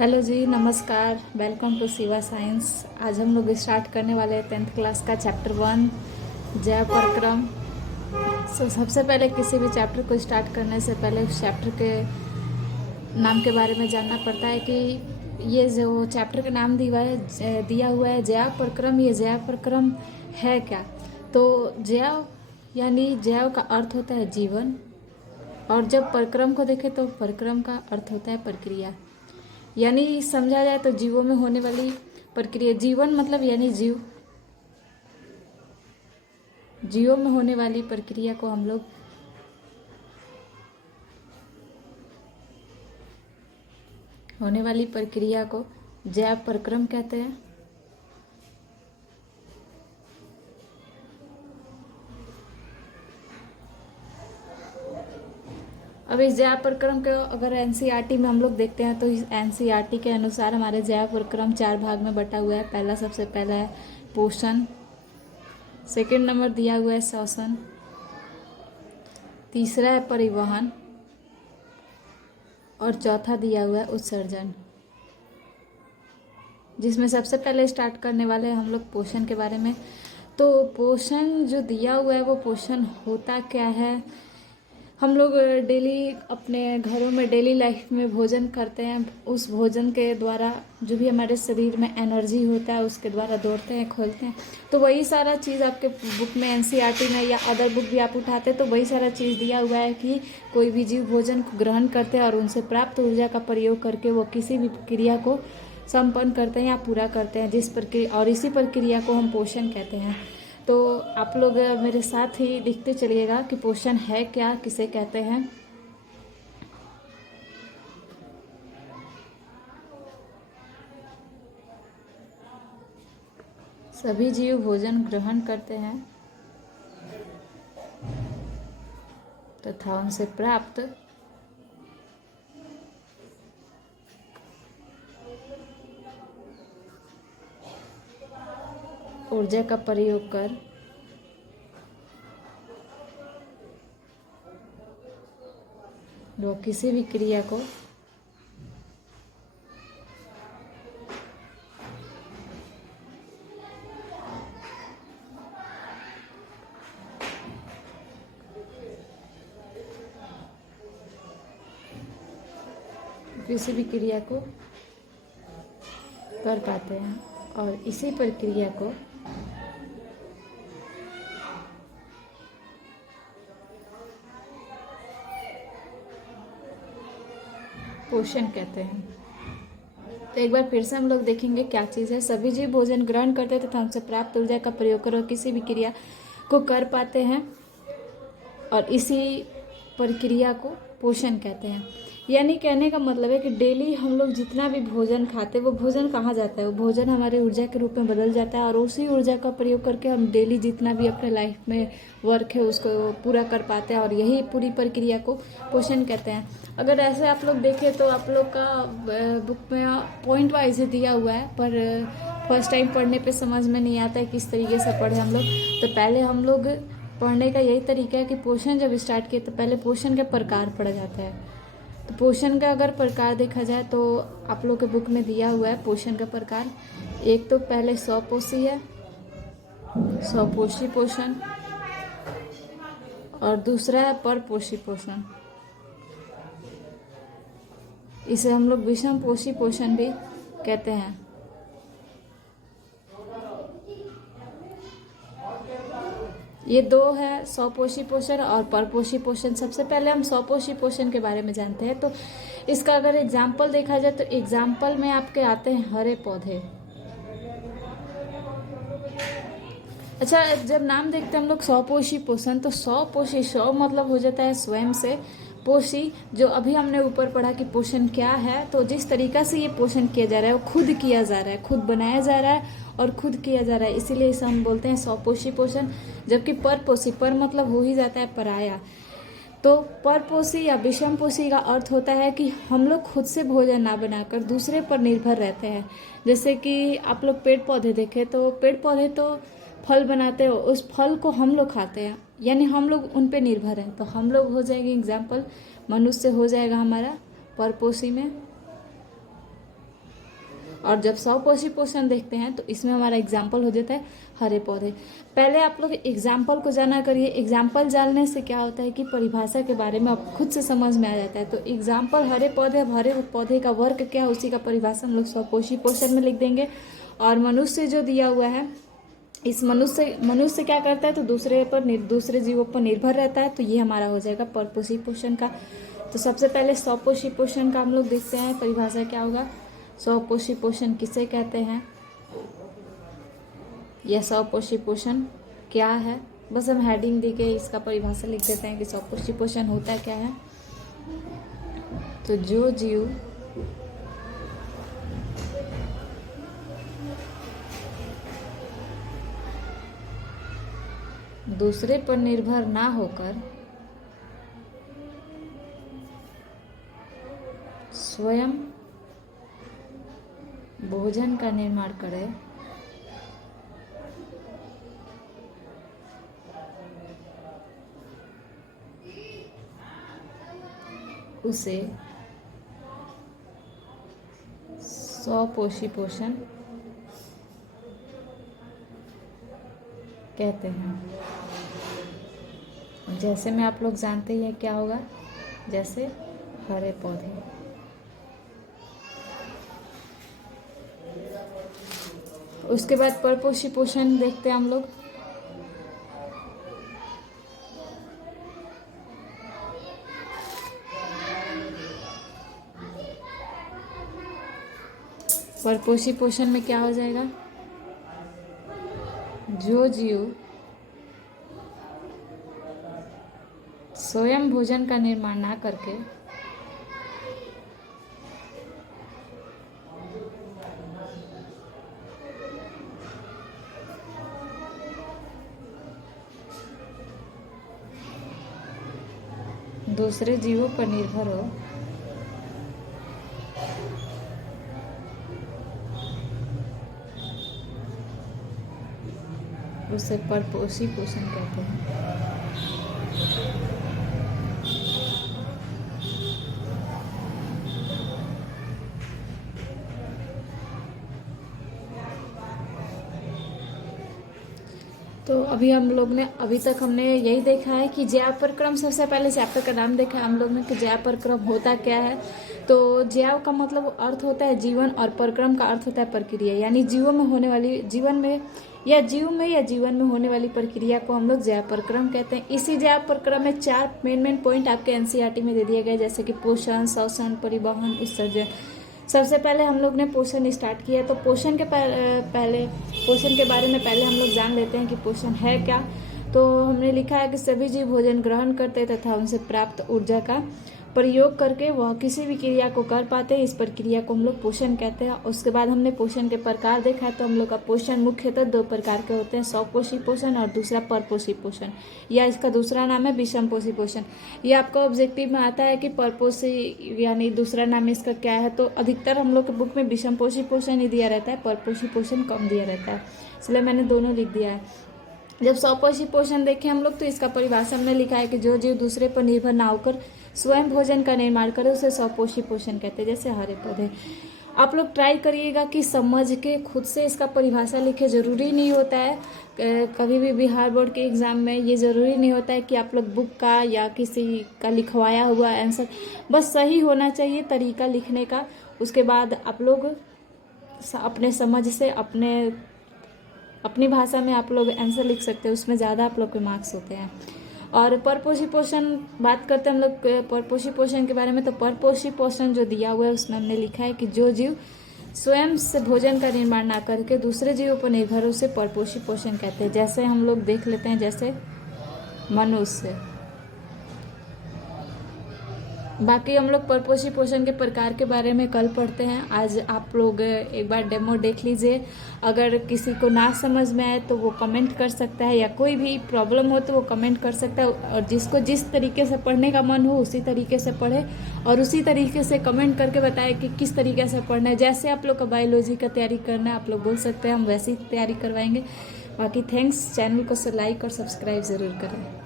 Hello जी, नमस्कार। Welcome to Shiva science. आज हम लोग स्टार्ट करने वाले हैं 10th क्लास का चैप्टर 1 जय परक्रम। सबसे पहले किसी भी चैप्टर को स्टार्ट करने से पहले उस चैप्टर के नाम के बारे में जानना पड़ता है कि ये जो चैप्टर का नाम दिया हुआ है जया परक्रम, ये जया परक्रम है क्या। तो जया यानी जया का अर्थ होता है जीवन, और जब परक्रम को देखें तो परक्रम का अर्थ होता है प्रक्रिया। यानी समझा जाए तो जीवों में होने वाली प्रक्रिया। जीवन मतलब यानी जीवों में होने वाली प्रक्रिया को हम लोग जय परक्रम कहते हैं। अब इस जया परक्रम को अगर एनसीईआरटी में हम लोग देखते हैं तो इस एनसीईआरटी के अनुसार हमारे जया परक्रम 4 भाग में बटा हुआ है। सबसे पहला है पोषण, सेकंड नंबर दिया हुआ है श्वसन, तीसरा है परिवहन, और चौथा दिया हुआ है उत्सर्जन। जिसमें सबसे पहले स्टार्ट करने वाले हैं हम लोग पोषण के बारे में। तो पोषण जो दिया हुआ है वो पोषण होता क्या है। हम लोग डेली अपने घरों में डेली लाइफ में भोजन करते हैं। उस भोजन के द्वारा जो भी हमारे शरीर में एनर्जी होता है उसके द्वारा दौड़ते हैं, खोलते हैं। तो वही सारा चीज़ आपके बुक में एनसीईआरटी में या अदर बुक भी आप उठाते हैं तो वही सारा चीज़ दिया हुआ है कि कोई भी जीव भोजन को ग्रहण करते हैं और उनसे प्राप्त ऊर्जा का प्रयोग करके वो किसी भी क्रिया को संपन्न करते हैं या पूरा करते हैं, जिस प्रक्रिया और इसी प्रक्रिया को हम पोषण कहते हैं। तो आप लोग मेरे साथ ही लिखते चलिएगा कि पोषण है क्या, किसे कहते हैं। सभी जीव भोजन ग्रहण करते हैं तथा उनसे प्राप्त ऊर्जा का प्रयोग कर वो किसी भी क्रिया को कर पाते हैं, और इसी प्रक्रिया को पोषण कहते हैं। तो एक बार फिर से हम लोग देखेंगे क्या चीज़ है। सभी जीव भोजन ग्रहण करते हैं तथा उनसे प्राप्त ऊर्जा का प्रयोग कर किसी भी क्रिया को कर पाते हैं, और इसी प्रक्रिया को पोषण कहते हैं। यानी कहने का मतलब है कि डेली हम लोग जितना भी भोजन खाते हैं वो भोजन कहाँ जाता है, वो भोजन हमारे ऊर्जा के रूप में बदल जाता है, और उसी ऊर्जा का प्रयोग करके हम डेली जितना भी अपने लाइफ में वर्क है उसको पूरा कर पाते हैं, और यही पूरी प्रक्रिया को पोषण कहते हैं। अगर ऐसे आप लोग देखें तो आप लोग का बुक में पॉइंट वाइज ही दिया हुआ है, पर फर्स्ट टाइम पढ़ने पे समझ में नहीं आता है किस तरीके से पढ़े हम लोग। तो पहले हम लोग पढ़ने का यही तरीका है कि पोषण जब स्टार्ट किए तो पहले पोषण के प्रकार पढ़ा जाता है। तो पोषण का अगर प्रकार देखा जाए तो आप लोग के बुक में दिया हुआ है पोषण का प्रकार। एक तो पहले स्वपोषी है, स्वपोषी पोषण, और दूसरा है परपोषी पोषण। इसे हम लोग विषम पोषी पोषण भी कहते हैं। ये दो है, स्वपोषी पोषण और परपोषी पोषण। सबसे पहले हम स्वपोषी पोषण के बारे में जानते हैं। तो इसका अगर एग्जाम्पल देखा जाए तो एग्जाम्पल में आपके आते हैं हरे पौधे। अच्छा, जब नाम देखते हैं हम लोग स्वपोषी पोषण, तो स्वपोषी स्व मतलब हो जाता है स्वयं से, पोषी जो अभी हमने ऊपर पढ़ा कि पोषण क्या है। तो जिस तरीका से ये पोषण किया जा रहा है वो खुद किया जा रहा है, खुद बनाया जा रहा है और खुद किया जा रहा है, इसीलिए इसे हम बोलते हैं स्वपोषी पोषण। जबकि परपोषी, पर मतलब हो ही जाता है पराया। तो परपोषी या विषमपोषी का अर्थ होता है कि हम लोग खुद से भोजन ना बनाकर दूसरे पर निर्भर रहते हैं। जैसे कि आप लोग पेड़ पौधे देखें तो पेड़ पौधे तो फल बनाते हो, उस फल को हम लोग खाते हैं, यानी हम लोग उन पे निर्भर हैं। तो हम लोग हो जाएंगे एग्जाम्पल, मनुष्य हो जाएगा हमारा परपोषी में। और जब स्वपोषी पोषण देखते हैं तो इसमें हमारा एग्जाम्पल हो जाता है हरे पौधे। पहले आप लोग एग्जाम्पल को जाना करिए। एग्जाम्पल जानने से क्या होता है कि परिभाषा के बारे में आप खुद से समझ में आ जाता है। तो एग्जाम्पल हरे पौधे, अब हरे पौधे का वर्ग क्या है उसी का परिभाषा हम लोग स्वपोषी पोषण में लिख देंगे। और मनुष्य जो दिया हुआ है, इस मनुष्य क्या करता है तो दूसरे जीवों पर निर्भर रहता है, तो ये हमारा हो जाएगा परपोषी पोषण का। तो सबसे पहले स्वपोषी पोषण का हम लोग देखते हैं परिभाषा क्या होगा। स्वपोषी पोषण किसे कहते हैं या स्वपोषी पोषण क्या है, बस हम हेडिंग दे के इसका परिभाषा लिख देते हैं कि स्वपोषी पोषण होता क्या है। तो जो जीव दूसरे पर निर्भर ना होकर स्वयं भोजन का निर्माण करे, उसे स्वपोषी पोषण कहते हैं। जैसे में आप लोग जानते ही हैं क्या होगा, जैसे हरे पौधे। उसके बाद परपोषी पोषण देखते हैं हम लोग। परपोषी पोषण में क्या हो जाएगा, जो जीव स्वयं भोजन का निर्माण ना करके दूसरे जीवों पर निर्भर हो, उसे परपोषी पोषण कहते हैं। तो अभी तक हमने यही देखा है कि ज्याव परक्रम, सबसे पहले चैप्टर का नाम देखा हम लोग ने कि ज्याव परक्रम होता क्या है। तो ज्याव का मतलब अर्थ होता है जीवन और परक्रम का अर्थ होता है प्रक्रिया, यानी जीवन में होने वाली प्रक्रिया को हम लोग ज्याव परक्रम कहते हैं। इसी ज्याव परक्रम में 4 मेन पॉइंट आपके एनसीईआरटी में दे दिए गए, जैसे कि पोषण, श्वसन, परिवहन, उत्सर्जन। सबसे पहले हम लोग ने पोषण स्टार्ट किया, तो पोषण के बारे में पहले हम लोग जान लेते हैं कि पोषण है क्या। तो हमने लिखा है कि सभी जीव भोजन ग्रहण करते तथा उनसे प्राप्त ऊर्जा का प्रयोग करके वह किसी भी क्रिया को कर पाते हैं, इस प्रक्रिया को हम लोग पोषण कहते हैं। उसके बाद हमने पोषण के प्रकार देखा है, तो हम लोग का पोषण मुख्यतः 2 प्रकार के होते हैं, स्वपोषी पोषण और दूसरा परपोषी पोषण, या इसका दूसरा नाम है विषमपोषी पोषण। ये आपका ऑब्जेक्टिव में आता है कि परपोषी यानी दूसरा नाम इसका क्या है, तो अधिकतर हम लोग के बुक में विषमपोषी पोषण ही दिया रहता है, परपोषी पोषण कम दिया रहता है, इसलिए मैंने दोनों लिख दिया है। जब स्वपोषी पोषण देखें हम लोग, तो इसका परिभाषा हमने लिखा है कि जो जीव दूसरे पर निर्भर ना होकर स्वयं भोजन का निर्माण करे उसे स्वपोषी पोषण कहते हैं, जैसे हरे पौधे। आप लोग ट्राई करिएगा कि समझ के खुद से इसका परिभाषा लिखे। जरूरी नहीं होता है कभी भी बिहार बोर्ड के एग्जाम में ये जरूरी नहीं होता है कि आप लोग बुक का या किसी का लिखवाया हुआ आंसर, बस सही होना चाहिए तरीका लिखने का। उसके बाद आप लोग अपने समझ से अपनी भाषा में आप लोग आंसर लिख सकते हैं, उसमें ज़्यादा आप लोग के मार्क्स होते हैं। और परपोषी पोषण बात करते हैं हम लोग परपोषी पोषण के बारे में, तो परपोषी पोषण जो दिया हुआ है उसमें हमने लिखा है कि जो जीव स्वयं से भोजन का निर्माण ना करके दूसरे जीवों पर निर्भर उसे परपोषी पोषण कहते हैं। जैसे हम लोग देख लेते हैं, जैसे मनुष्य। बाकी हम लोग परपोषी पोषण के प्रकार के बारे में कल पढ़ते हैं। आज आप लोग एक बार डेमो देख लीजिए। अगर किसी को ना समझ में आए तो वो कमेंट कर सकता है, या कोई भी प्रॉब्लम हो तो वो कमेंट कर सकता है, और जिसको जिस तरीके से पढ़ने का मन हो उसी तरीके से पढ़े, और उसी तरीके से कमेंट करके बताए कि किस तरीके से पढ़ना है। जैसे आप लोग का बायोलॉजी का तैयारी करना है आप लोग बोल सकते हैं, हम वैसी तैयारी करवाएंगे। बाकी थैंक्स, चैनल को लाइक और सब्सक्राइब ज़रूर करें।